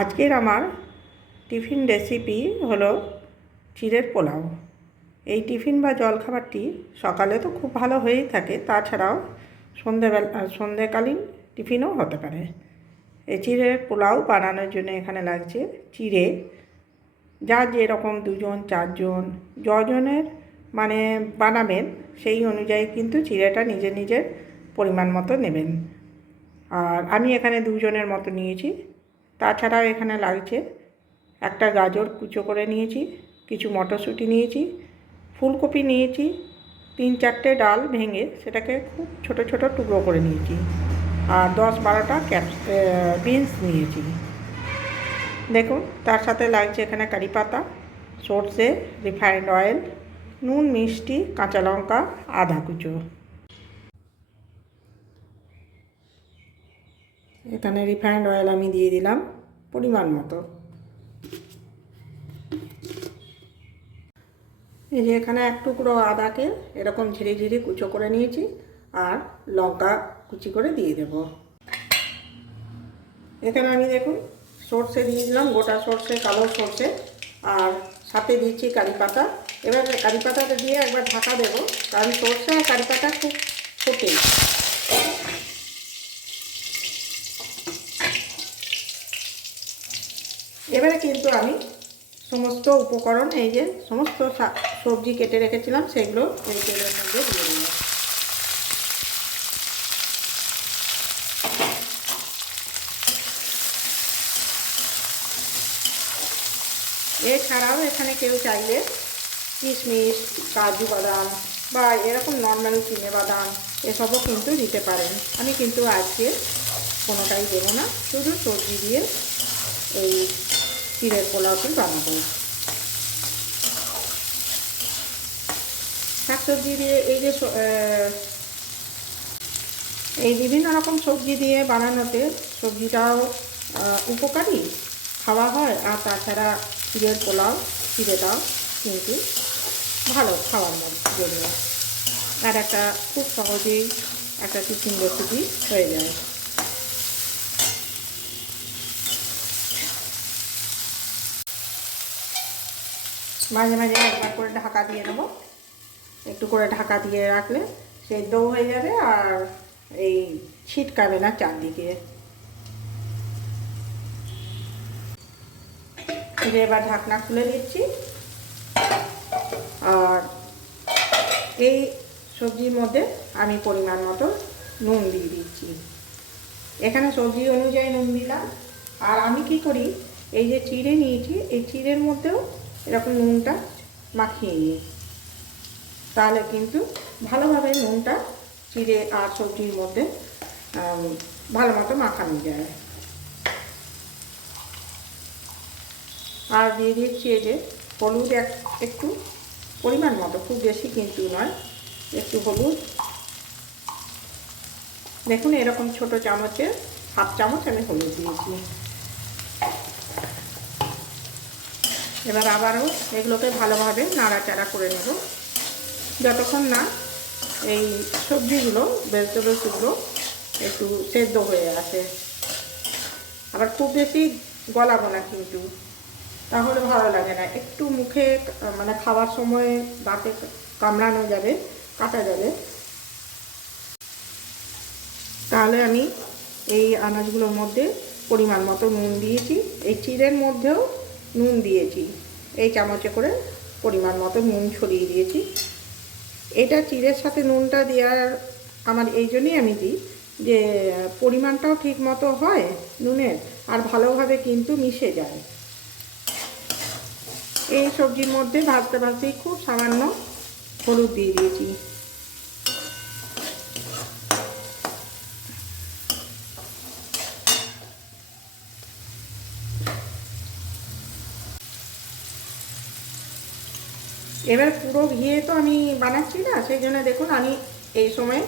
আজকের আমার tiffin recipe হলো চিড়ের পোলাও। এই টিফিন বা জলখাবারটি সকালে তো খুব ভালো হয়েই থাকে, তাছাড়াও সন্ধেকালীন টিফিনও হতে পারে। এই চিড়ের পোলাও বানানোর জন্য এখানে লাগছে চিড়ে, যার যেরকম 2 জন 4 জন যজনের মানে বানাবেন সেই অনুযায়ী কিন্তু চিড়েটা নিজের পরিমাণ মতো নেবেন। আর আমি এখানে 2 জনের মতো নিয়েছি। তাছাড়াও এখানে লাগছে একটা গাজর কুচো করে নিয়েছি, কিছু মটরশুঁটি নিয়েছি, ফুলকপি নিয়েছি, 3-4টে ডাল ভেঙে সেটাকে খুব ছোট ছোট টুকরো করে নিয়েছি, আর 10-12টা বিনস নিয়েছি। দেখুন, তার সাথে লাগছে এখানে কারি পাতা, সর্ষে, রিফাইন্ড অয়েল, নুন, মিষ্টি, কাঁচা লঙ্কা, আদা কুচো। এখানে রিফাইন্ড অয়েল আমি দিয়ে দিলাম পরিমাণ মতো। এই যে এখানে এক টুকরো আদাকে এরকম ঝিরি ঝিরি কুচো করে নিয়েছি, আর লঙ্কা কুচি করে দিয়ে দেব। এখানে আমি দেখুন সর্ষে দিয়ে দিলাম, গোটা সর্ষে, কালো সর্ষে, আর সাথে দিচ্ছি কারি পাতা। এবার কারি পাতাটা দিয়ে একবার ঢাকা দেবো, কারণ সর্ষে আর কারি পাতা খুব ফোটে। এবারে কিন্তু আমি সমস্ত উপকরণ, এই যে সমস্ত সবজি কেটে রেখেছিলাম সেগুলো এই তেলের মধ্যে দিয়ে দেবো। এছাড়াও এখানে কেউ চাইলে কিশমিশ, কাজু বাদাম বা এরকম নর্মাল চিনে বাদাম এসবও কিন্তু দিতে পারেন। আমি কিন্তু আজকে কোনোটাই দেবো না, শুধু সবজি দিয়ে এই চিড়ের পোলাওটি বানাবো। শাকসবজি দিয়ে এই বিভিন্ন রকম সবজি দিয়ে বানানোতে সবজিটাও উপকারী খাওয়া হয়, আর তাছাড়া চিড়ের পোলাও, চিড়েটাও কিন্তু ভালো খাওয়ার জন্য। আর একটা খুব সহজেই একটা টিফিন রেসিপি হয়ে যায়। মাঝে মাঝে একবার করে ঢাকা দিয়ে নেবো, একটু করে ঢাকা দিয়ে রাখলে সেদ্ধ হয়ে যাবে আর এই ছিটকাবে না চারদিকে। এবার ঢাকনা খুলে দিচ্ছি, আর এই সবজির মধ্যে আমি পরিমাণ মতো নুন দিয়ে দিচ্ছি। এখানে সবজি অনুযায়ী নুন দিলাম। আর আমি কি করি, এই যে চিড়ে নিয়েছি এই চিড়ের মধ্যেও এরকম নুনটা মাখিয়ে নিই, তাহলে কিন্তু ভালোভাবে নুনটা চিড়ে আর সবজির মধ্যে ভালো মতো মাখানো যায়। আর দিয়ে দিচ্ছি এই যে হলুদ একটু পরিমাণ মতো, খুব বেশি কিন্তু নয়, একটু হলুদ। দেখুন এরকম ছোট চামচে 1/2 চামচ আমি হলুদ দিয়েছি। এবার আবারও এগুলোকে ভালোভাবে নাড়াচাড়া করে নেব যতক্ষণ না এই সবজিগুলো, ভেজিটেবলসগুলো একটু সেদ্ধ হয়ে আসে। আবার খুব বেশি গলাবো না কিন্তু, তাহলে ভালো লাগে না। একটু মুখে মানে খাওয়ার সময় দাঁতে কামড়ানো যাবে, কাটা যাবে। তাহলে আমি এই আনাজগুলোর মধ্যে পরিমাণ মতো নুন দিয়েছি, এই চিড়ের মধ্যেও নুন দিয়েছি, এই চামচে করে পরিমাণ মতো নুন ছড়িয়ে দিয়েছি। এটা চিড়ের সাথে নুনটা দেওয়ার আমার এই জন্যই আমি দিই যে পরিমাণটাও ঠিক মতো হয় নুনের, আর ভালোভাবে কিন্তু মিশে যায়। এই সবজির মধ্যে ভাজতে ভাজতেই খুব সামান্য হলুদ দিয়ে দিয়েছি। এবার পুরো ঘিয়ে তো আমি বানাচ্ছি না, সেই জন্য দেখুন আমি এই সময়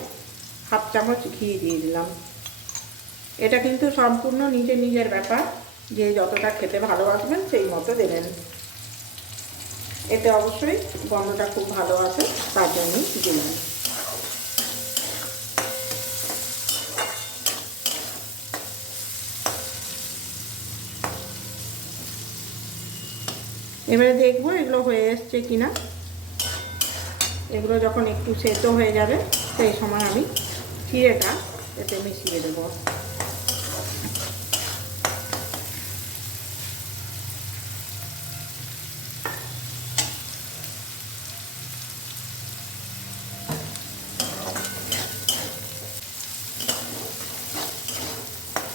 1/2 চামচ ঘি দিয়ে দিলাম। এটা কিন্তু সম্পূর্ণ নিজের ব্যাপার, যে যতটা খেতে ভালোবাসবেন সেই মতো দেবেন। এতে অবশ্যই গন্ধটা খুব ভালো আসে, তার জন্যই দিলাম। এবারে দেখবো এগুলো হয়ে এসছে কিনা। এগুলো যখন একটু সেদ্ধ হয়ে যাবে সেই সময় আমি চিড়েটা এতে মিশিয়ে দেবো।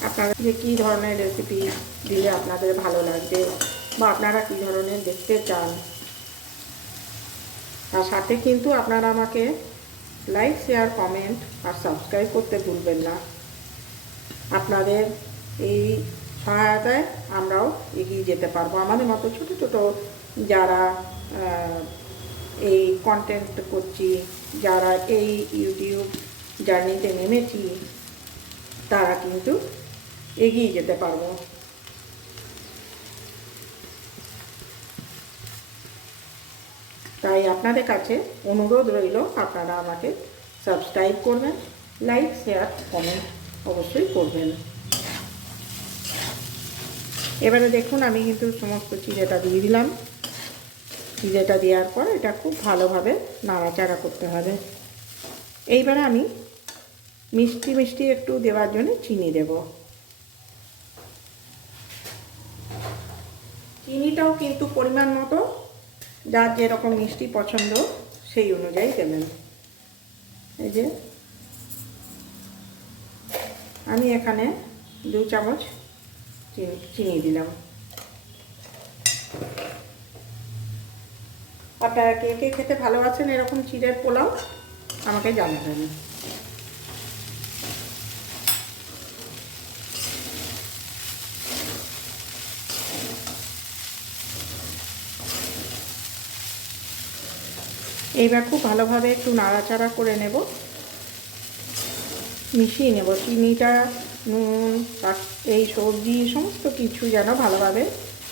আপনারা যে কী ধরনের রেসিপি দিলে আপনাদের ভালো লাগবে বা আপনারা কী ধরনের দেখতে চান, তার সাথে কিন্তু আপনারা আমাকে লাইক, শেয়ার, কমেন্ট আর সাবস্ক্রাইব করতে ভুলবেন না। আপনাদের এই সহায়তায় আমরাও এগিয়ে যেতে পারবো। আমাদের মতো ছোট ছোট যারা এই কন্টেন্ট করছি, যারা এই ইউটিউব জার্নিতে নেমেছি, তারা কিন্তু এগিয়ে যেতে পারবো। তাই আপনাদের কাছে অনুরোধ রইল, আপনারা আমাকে সাবস্ক্রাইব করবেন, লাইক, শেয়ার, কমেন্ট অবশ্যই করবেন। এবারে দেখুন আমি কিন্তু সমস্ত চিড়েটা দিয়ে দিলাম। চিড়েটা দেওয়ার পর এটা খুব ভালোভাবে নাড়াচাড়া করতে হবে। এইবারে আমি মিষ্টি মিষ্টি একটু দেওয়ার জন্য চিনি দেব। চিনিটাও কিন্তু পরিমাণ মতো, যার যেরকম মিষ্টি পছন্দ সেই অনুযায়ী দেবেন। এই যে আমি এখানে 2 চামচ চিনি দিলাম। আপনারা কে কে খেতে ভালোবাসেন এরকম চিড়ের পোলাও আমাকে জানাবেন। এইবার খুব ভালোভাবে একটু নাড়াচাড়া করে নেব, মিশিয়ে নেব। চিনিটা, নুন, এই সবজি সমস্ত কিছু যেন ভালোভাবে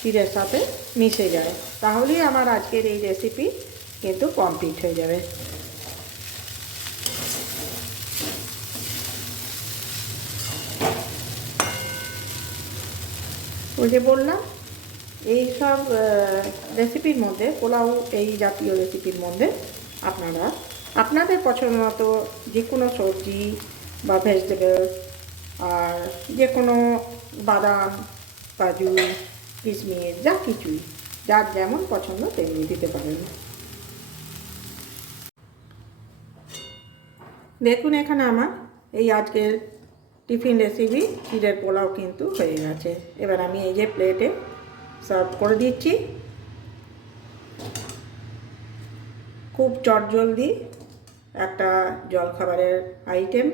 চিড়ের সাথে মিশে যায়, তাহলেই আমার আজকের এই রেসিপি কিন্তু কমপ্লিট হয়ে যাবে। ওই যে বললাম, এই সব রেসিপির মধ্যে, পোলাও এই জাতীয় রেসিপির মধ্যে আপনারা আপনাদের পছন্দ মতো যে কোনো সবজি বা ভেজিটেবলস আর যে কোনো বাদাম, কাজু, কিশমিশ, যা কিছুই যার যেমন পছন্দ তেমনি দিতে পারেন। দেখুন এখানে আমার এই আজকের টিফিন রেসিপি চিড়ের পোলাও কিন্তু হয়ে গেছে। এবার আমি এই যে প্লেটে সার্ভ করে দিচ্ছি। খুব চটজলদি একটা জলখাবারের আইটেম,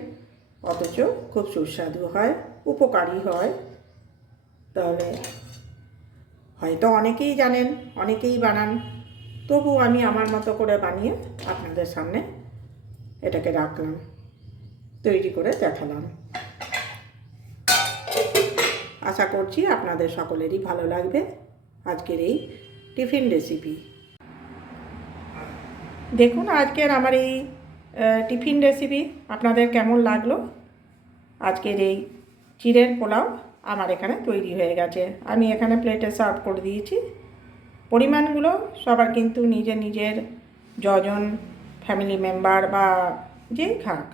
অথচ খুব সুস্বাদু হয়, উপকারী হয়। তাহলে হয়তো অনেকেই জানেন, অনেকেই বানান, তবু আমি আমার মতো করে বানিয়ে আপনাদের সামনে এটাকে রাখলাম, তৈরি করে দেখালাম। আশা করছি আপনাদের সকলেরই ভালো লাগবে আজকের এই টিফিন রেসিপি। দেখুন আজকের আমার এই টিফিন রেসিপি আপনাদের কেমন লাগলো। আজকের এই চিড়ের পোলাও আমার এখানে তৈরি হয়ে গেছে। আমি এখানে প্লেটে সার্ভ করে দিয়েছি। পরিমাণগুলো সবার কিন্তু নিজের নিজের যজন ফ্যামিলি মেম্বার বা যেই খাক